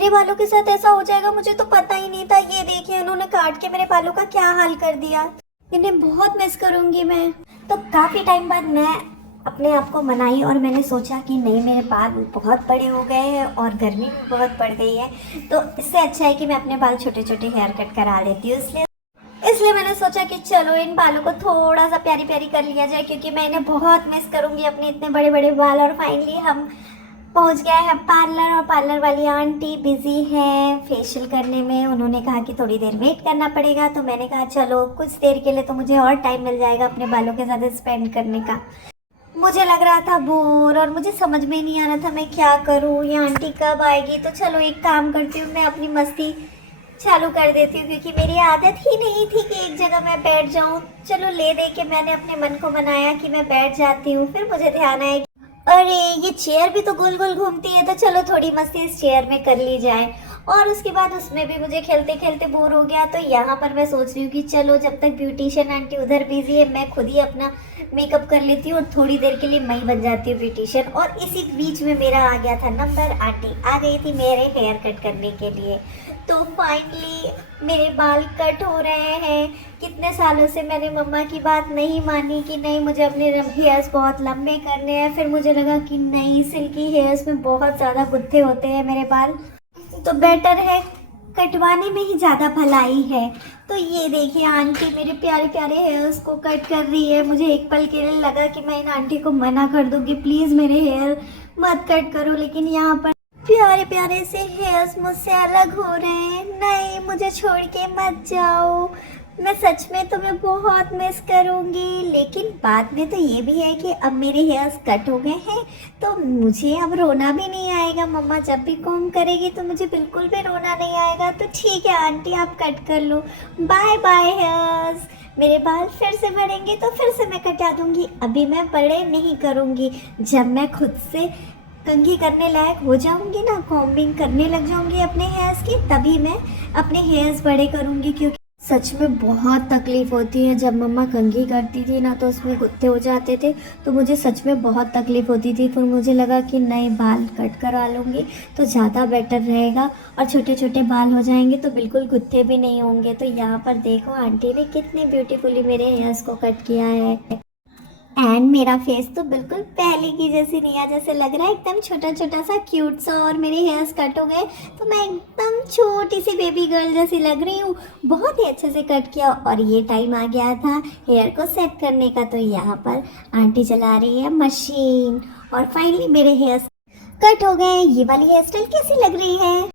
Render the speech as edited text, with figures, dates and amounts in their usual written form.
मेरे बालों के साथ ऐसा हो जाएगा, मुझे तो पता ही नहीं था। ये देखिए उन्होंने काट के मेरे बालों का क्या हाल कर दिया। इन्हें बहुत मिस करूंगी मैं। तो काफ़ी टाइम बाद मैं अपने आप को मनाई और मैंने सोचा कि नहीं, मेरे बाल बहुत बड़े हो गए हैं और गर्मी भी बहुत पड़ गई है, तो इससे अच्छा है कि मैं अपने बाल छोटे छोटे हेयर कट करा लेती हूँ। इसलिए मैंने सोचा कि चलो इन बालों को थोड़ा सा प्यारी प्यारी कर लिया जाए, क्योंकि मैं इन्हें बहुत मिस करूंगी, अपने इतने बड़े बड़े बाल। और फाइनली हम पहुंच गए हैं पार्लर, और पार्लर वाली आंटी बिजी है फेशियल करने में। उन्होंने कहा कि थोड़ी देर वेट करना पड़ेगा, तो मैंने कहा चलो कुछ देर के लिए तो मुझे और टाइम मिल जाएगा अपने बालों के साथ स्पेंड करने का। मुझे लग रहा था बोर, और मुझे समझ में नहीं आ रहा था मैं क्या करूँ, ये आंटी कब आएगी। तो चलो एक काम करती हूँ, मैं अपनी मस्ती चालू कर देती हूँ, क्योंकि मेरी आदत ही नहीं थी कि एक जगह मैं बैठ जाऊँ। चलो ले दे के मैंने अपने मन को मनाया कि मैं बैठ जाती हूँ। फिर मुझे ध्यान आया, अरे ये चेयर भी तो गोल गोल घूमती है, तो चलो थोड़ी मस्ती इस चेयर में कर ली जाए। और उसके बाद उसमें भी मुझे खेलते खेलते बोर हो गया। तो यहाँ पर मैं सोच रही हूँ कि चलो जब तक ब्यूटिशियन आंटी उधर बिजी है, मैं खुद ही अपना मेकअप कर लेती हूँ और थोड़ी देर के लिए मैं ही बन जाती हूँ ब्यूटिशियन। और इसी बीच में मेरा आ गया था नंबर, आंटी आ गई थी मेरे हेयर कट करने के लिए। तो फाइनली मेरे बाल कट हो रहे हैं। कितने सालों से मैंने मम्मा की बात नहीं मानी कि नहीं मुझे अपने हेयर्स बहुत लंबे करने हैं। फिर मुझे लगा कि नहीं, सिल्की हेयर्स में बहुत ज़्यादा गुत्थे होते हैं मेरे बाल, तो बेटर है कटवाने में ही ज़्यादा भलाई है। तो ये देखिए आंटी मेरे प्यारे प्यारे हेयर्स को कट कर रही है। मुझे एक पल के लिए लगा कि मैं इन आंटी को मना कर दूंगी, प्लीज़ मेरे हेयर मत कट करो, लेकिन यहाँ पर प्यारे प्यारे से हेयर्स मुझसे अलग हो रहे हैं। नहीं, मुझे छोड़ के मत जाओ, मैं सच में तुम्हें बहुत मिस करूंगी। लेकिन बाद में तो ये भी है कि अब मेरे हेयर्स कट हो गए हैं, तो मुझे अब रोना भी नहीं आएगा। मम्मा जब भी कॉम करेगी तो मुझे बिल्कुल भी रोना नहीं आएगा। तो ठीक है आंटी, आप कट कर लो, बाय बाय हेयर्स। मेरे बाल फिर से बढ़ेंगे तो फिर से मैं कटा दूंगी, अभी मैं बड़े नहीं करूंगी। जब मैं खुद से कंघी करने लायक हो जाऊंगी ना, कॉम्बिंग करने लग जाऊंगी अपने हेयर्स की, तभी मैं अपने हेयर्स बड़े करूंगी। क्योंकि सच में बहुत तकलीफ होती है, जब मम्मा कंघी करती थी ना तो उसमें गुत्थे हो जाते थे, तो मुझे सच में बहुत तकलीफ होती थी। फिर मुझे लगा कि नए बाल कट करवा लूँगी तो ज़्यादा बेटर रहेगा, और छोटे छोटे बाल हो जाएंगे तो बिल्कुल गुत्थे भी नहीं होंगे। तो यहाँ पर देखो आंटी ने कितने ब्यूटीफुली मेरे हेयर्स को कट किया है। एंड मेरा फेस तो बिल्कुल पहले की जैसी रिया जैसे लग रहा है, एकदम छोटा छोटा सा क्यूट सा। और मेरे हेयर्स कट हो गए तो मैं एकदम छोटी सी बेबी गर्ल जैसी लग रही हूँ। बहुत ही अच्छे से कट किया, और ये टाइम आ गया था हेयर को सेट करने का। तो यहाँ पर आंटी चला रही है मशीन, और फाइनली मेरे हेयर्स कट हो गए। ये वाली हेयर स्टाइल कैसी लग रही है